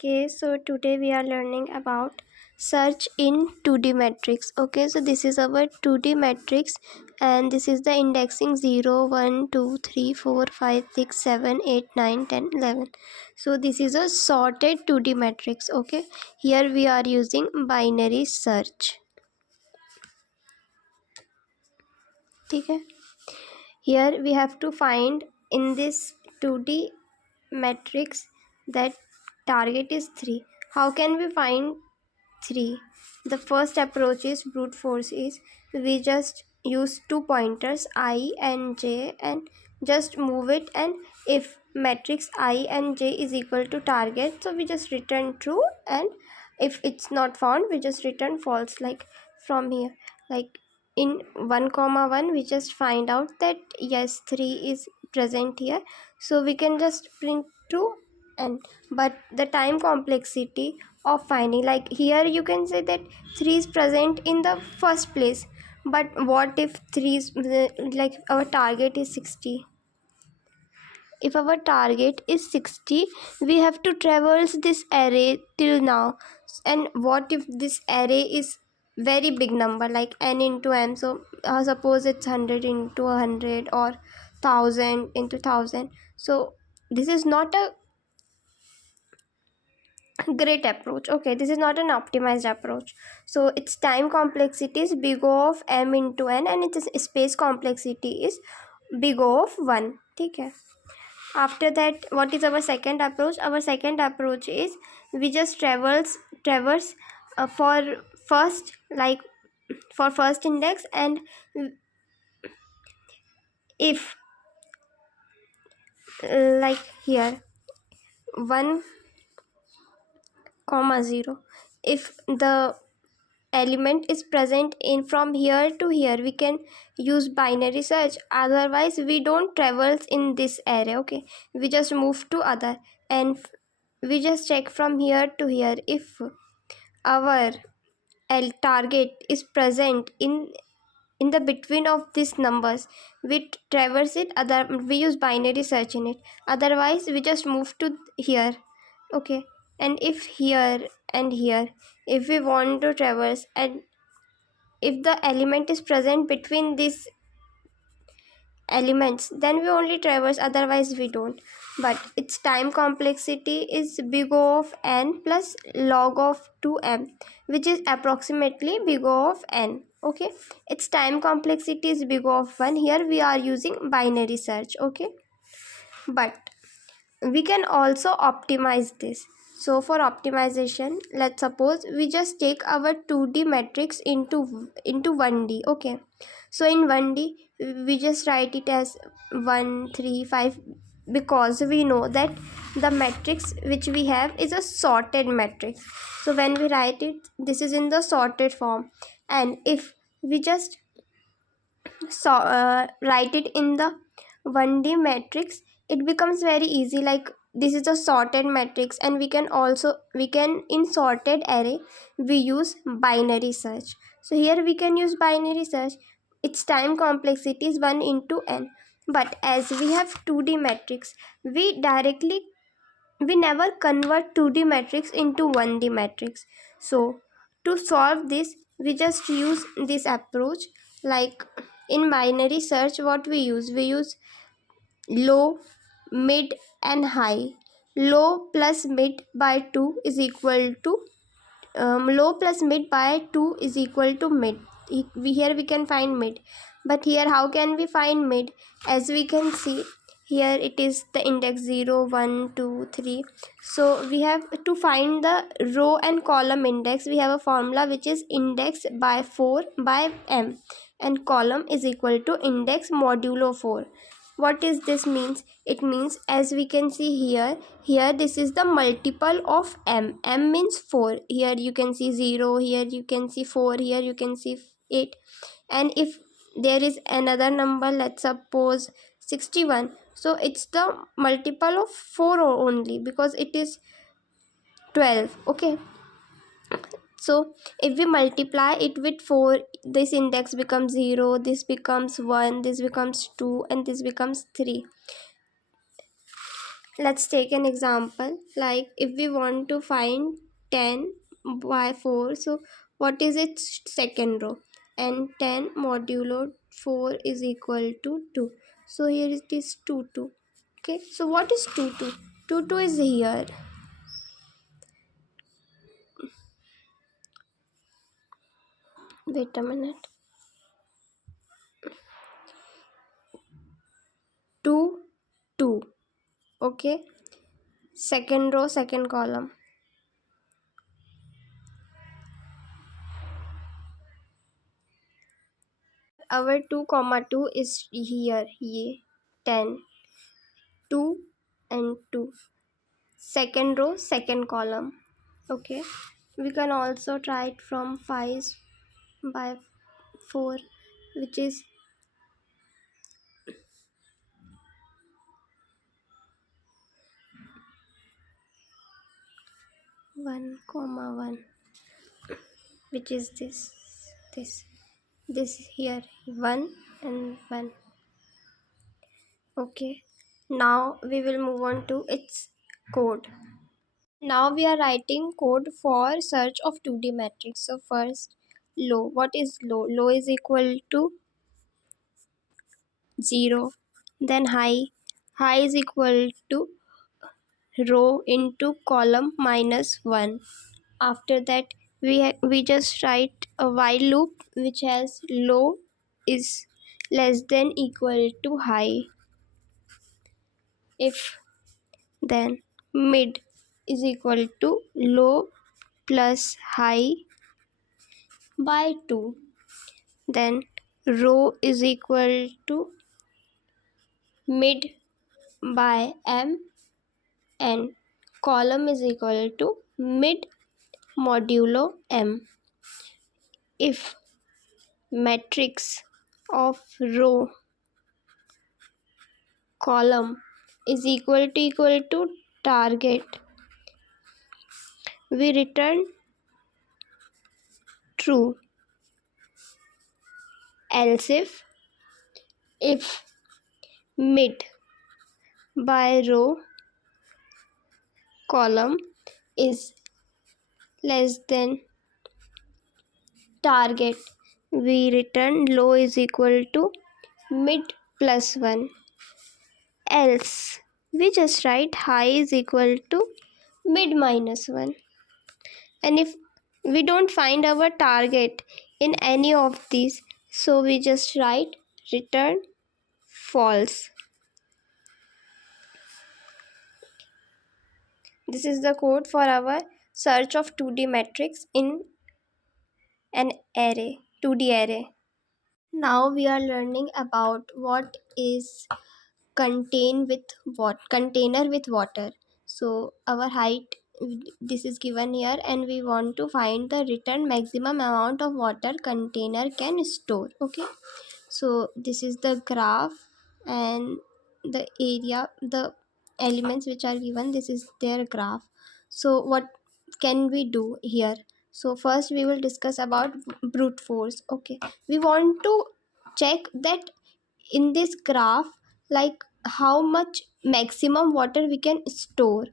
Okay, so today we are learning about search in 2D matrix. Okay, so this is our 2D matrix and this is the indexing 0, 1, 2, 3, 4, 5, 6, 7, 8, 9, 10, 11. So this is a sorted 2D matrix. Okay, here we are using binary search. Okay, here we have to find in this 2D matrix that target is 3. How can we find 3? The first approach is brute force is we just use two pointers I and j and just move it, and if matrix I and j is equal to target, so we just return true, and if it's not found we just return false. Like from here, like in 1 comma 1 we just find out that yes 3 is present here, so we can just print true. And but the time complexity of finding, like here you can say that 3 is present in the first place, but what if 3 is like our target is 60? If our target is 60, we have to traverse this array till now. And what if this array is very big number, like n into m? So suppose it's 100 into 100 or 1000 into 1000. So this is not a great approach. Okay, this is not an optimized approach. So its time complexity is big O of m into n, and its space complexity is big O of 1. Okay. After that, what is our second approach? Our second approach is we just traverse for first, like for first index, and if like here 1 comma 0, if the element is present in from here to here, we can use binary search. Otherwise we don't traverse in this array. Okay, we just move to other, and we just check from here to here. If our target is present in the between of these numbers, we traverse it. We use binary search in it. Otherwise we just move to here. Okay, and if here and here, if we want to traverse, and if the element is present between these elements, then we only traverse, otherwise we don't. But its time complexity is big O of n plus log of 2m, which is approximately big O of n. Okay, its time complexity is big O of 1. Here we are using binary search. Okay, but we can also optimize this. So for optimization, let's suppose we just take our 2D matrix into 1D. Okay, so in 1D we just write it as 1 3 5, because we know that the matrix which we have is a sorted matrix. So when we write it, this is in the sorted form. And if we just write it in the 1D matrix, it becomes very easy. Like this is a sorted matrix, and we can in sorted array we use binary search. So here we can use binary search. Its time complexity is 1 into n. But as we have 2D matrix, we never convert 2D matrix into 1D matrix. So to solve this, we just use this approach. Like in binary search, what we use low, mid and high. Low plus mid by 2 is equal to low plus mid by 2 is equal to mid. Here we can find mid, but here how can we find mid? As we can see here, it is the index 0 1 2 3. So we have to find the row and column index. We have a formula which is index by 4 by m, and column is equal to index modulo 4. What is this means? It means, as we can see here this is the multiple of m means 4. Here you can see 0, here you can see 4, here you can see 8. And if there is another number, let's suppose 61, so it's the multiple of 4 only, because it is 12. Okay, so if we multiply it with 4, this index becomes 0, this becomes 1, this becomes 2, and this becomes 3. let's take an example. Like if we want to find 10 by 4, so what is its second row? And 10 modulo 4 is equal to 2. So here it is 2 2. Okay, so what is 2 2? 2 2 is here. Wait a minute. 2 2. Okay, second row, second column. Our 2 comma 2 is here, ye 10, 2 and 2, second row, second column. Okay, we can also try it from 5 by 4, which is 1 comma 1, which is this here 1 and 1. Okay, now we will move on to its code. Now we are writing code for search of 2D matrix. So first, low. What is low? Low is equal to 0. Then high. High is equal to row into column minus 1. After that, we just write a while loop which has low is less than equal to high. If then mid is equal to low plus high by 2. Then row is equal to mid by m, and column is equal to mid modulo m. If matrix of row column is equal to target, we return true. Else if mid by row column is less than target, we return low is equal to mid plus 1. Else we just write high is equal to mid minus 1. And if we don't find our target in any of these, so we just write return false. This is the code for our search of 2D matrix in an array, 2D array. Now we are learning about what is container with water. So our height, this is given here, and we want to find the return maximum amount of water container can store. Okay, so this is the graph, and the area, the elements which are given, this is their graph. So what can we do here? So first we will discuss about brute force. Okay, we want to check that in this graph, like how much maximum water we can store.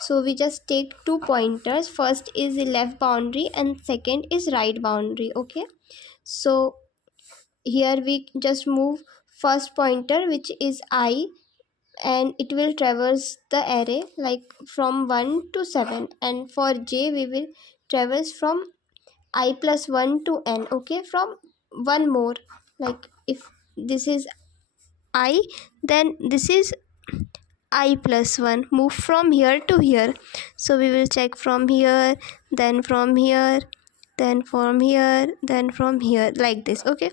So we just take 2 pointers. First is the left boundary and second is right boundary. Okay, so here we just move first pointer, which is I, and it will traverse the array like from 1 to 7, and for j we will traverse from I plus 1 to n. Okay, from one more, like if this is I, then this is I plus 1, move from here to here. So we will check from here, then from here, then from here, then from here, like this. Okay,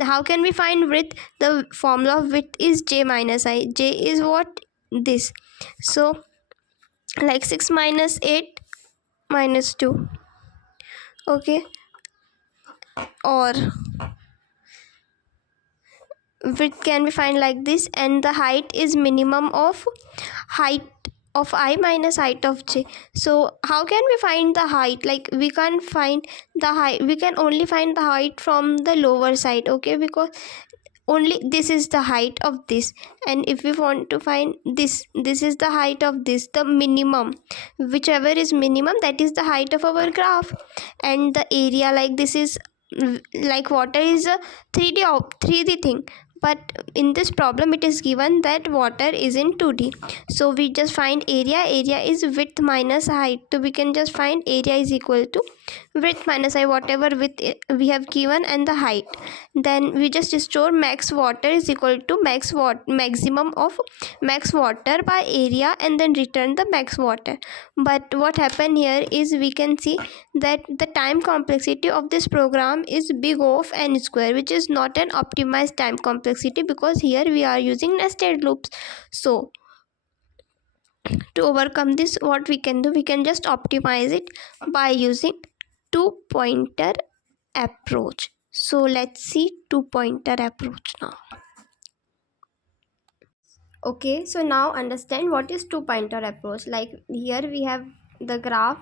how can we find width? The formula of width is j minus I. J is what? This. So like 6 minus 8 minus 2. Okay, or width can be find like this, and the height is minimum of height of I minus height of j. So how can we find the height? Like we can't find the height, we can only find the height from the lower side. Okay, because only this is the height of this, and if we want to find this is the height of this, the minimum, whichever is minimum, that is the height of our graph. And the area, like this is like water is a 3D thing, but in this problem it is given that water is in 2D. So we just find area is width minus height, so we can just find area is equal to width minus height, whatever width we have given, and the height. Then we just store max water is equal to maximum of max water by area, and then return the max water. But what happened here is we can see that the time complexity of this program is big of n square, which is not an optimized time complexity, because here we are using nested loops. So to overcome this, what we can do, we can just optimize it by using two pointer approach. So let's see two pointer approach now. Okay, so now understand what is two pointer approach. Like here we have the graph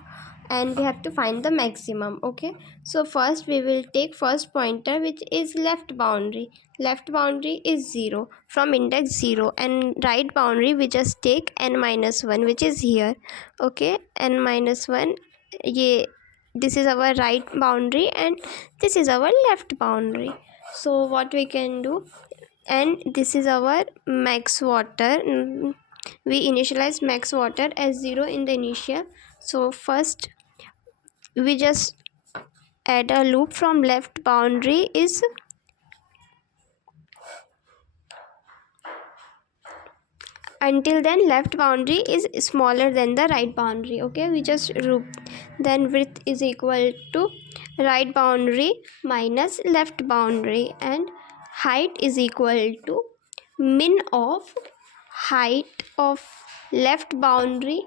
and we have to find the maximum. Okay, so first we will take first pointer, which is left boundary. Left boundary is 0 from index 0, and right boundary we just take n minus 1, which is here. Okay, n minus 1, this is our right boundary and this is our left boundary. So what we can do, and this is our max water. We initialize max water as 0 in the initial. So first we just add a loop from left boundary is until then left boundary is smaller than the right boundary. Okay, we just loop. Then width is equal to right boundary minus left boundary, and height is equal to min of height of left boundary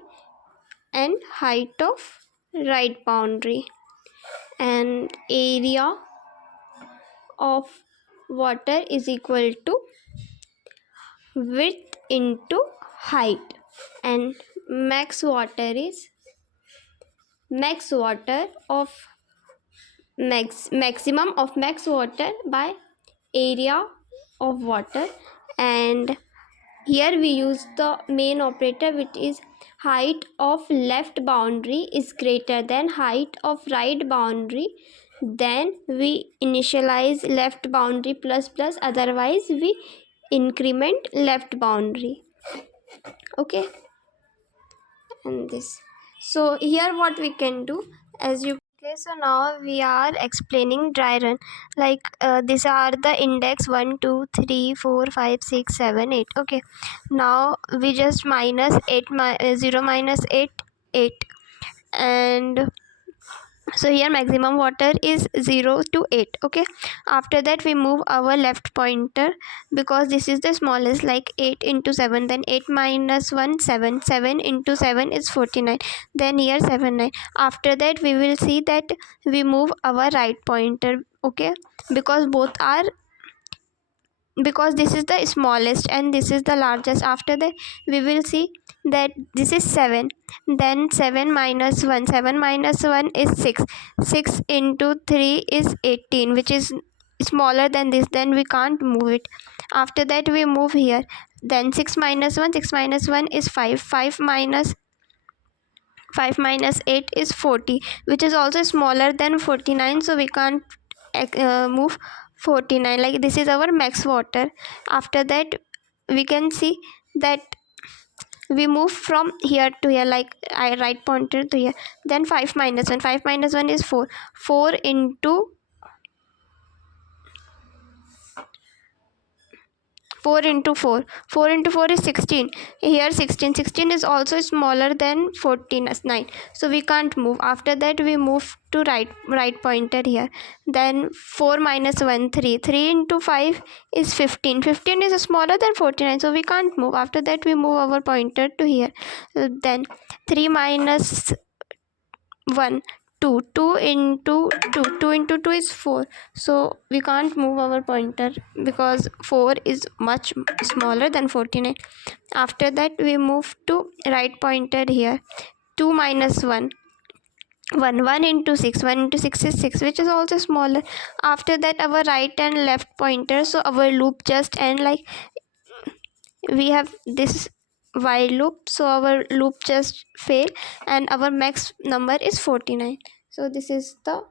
and height of right boundary, and area of water is equal to width into height, and max water is maximum of max water by area of water. And here we use the main operator, which is height of left boundary is greater than height of right boundary. Then we initialize left boundary plus plus, otherwise we increment left boundary. Okay, and this. So here what we can do, as you okay, so now we are explaining dry run. Like these are the index 1 2 3 4 5 6 7 8. Okay, now we just minus 0 minus 8 8, and so here maximum water is 0 to 8. Okay, after that we move our left pointer, because this is the smallest, like 8 into 7, then 8 minus 1 7, 7 into 7 is 49, then here 7 9. After that we will see that we move our right pointer. Okay, because both are, because this is the smallest and this is the largest. After that we will see that this is 7, then 7 minus 1, 7 minus 1 is 6, 6 into 3 is 18, which is smaller than this, then we can't move it. After that we move here, then 6 minus 1, 6 minus 1 is 5, 5 minus 8 is 40, which is also smaller than 49, so we can't move 49. Like this is our max water. After that we can see that we move from here to here, like I right pointer to here. Then 5 minus 1, 5 minus 1 is 4, 4 into 4 into 4, 4 into 4 is 16, here 16, 16 is also smaller than 49, so we can't move. After that we move to right pointer here, then 4 minus 1 3, 3 into 5 is 15, 15 is smaller than 49, so we can't move. After that we move our pointer to here, then 3 minus 1 2, 2 into 2, 2 into 2 is 4, so we can't move our pointer because 4 is much smaller than 49. After that we move to right pointer here, 2 minus 1, 1 into 6, 1 into 6 is 6, which is also smaller. After that our right and left pointer, so our loop just end like we have this while loop, so our loop just fail and our max number is 49. So this is the